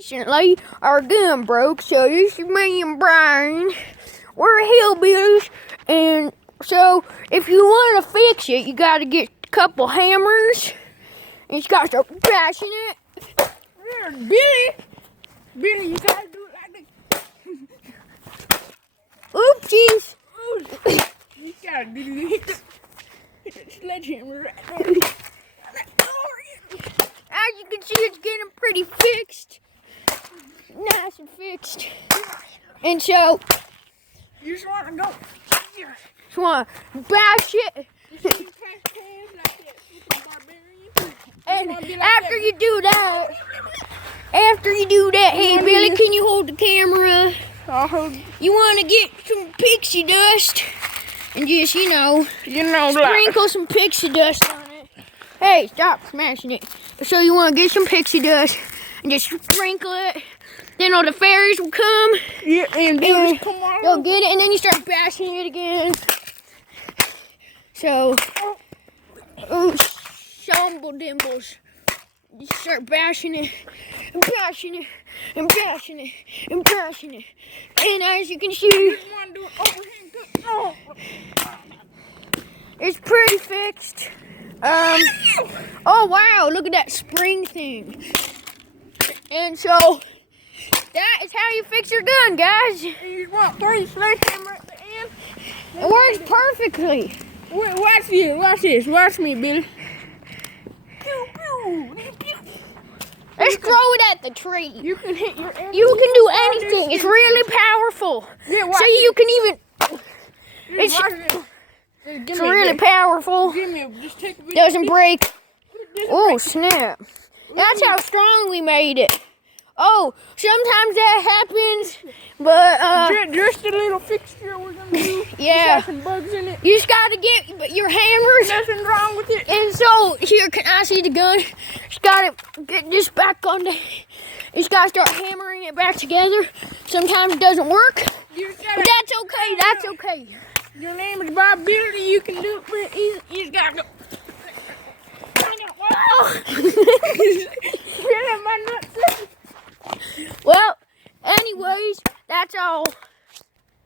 recently our gun broke, so this is me and Brian. We're hillbillies, and so if you want to fix it, you got to get a couple hammers, and you got to start bashing it. Yeah, Billy, you gotta do it like this. Oopsies. You gotta do it. Hit the sledgehammer right there. As you can see, it's getting pretty fixed. Nice and fixed. And so, You just want to go. just want to bash it. And after you do that, hey Billy, can you hold the camera? I'll hold. You want to get some pixie dust and just, sprinkle some pixie dust on it. Hey, stop smashing it. So you want to get some pixie dust and just sprinkle it. Then all the fairies will come. Yeah, and And come on. they'll get it, and then you start bashing it again. So, shamble dimbles. You start bashing it, and bashing it, and bashing it, and bashing it. And as you can see, it's pretty fixed. Oh wow, look at that spring thing. And so, that is how you fix your gun, guys. You want 3 sledgehammer at the end? It works perfectly. Wait, watch this. Watch me, Billy. Pew, pew. Let's throw it at the tree. You can hit your enemy. You can do anything. It's really powerful. Yeah, watch See, you can even. this. It's, Watch this. it's really powerful. Just take a video. Doesn't break. Oh, snap. That's how strong we made it. Oh, sometimes that happens, but just a little fixture we're gonna do. yeah. Got some bugs in it. You just gotta get your hammers. Nothing wrong with it. And so here, can I see the gun? Just gotta get this back on the. You just gotta start hammering it back together. Sometimes it doesn't work, You but that's okay. That's okay. Your name is Bob Billy. You can do it pretty easy. You just gotta go. Well, anyways, that's all.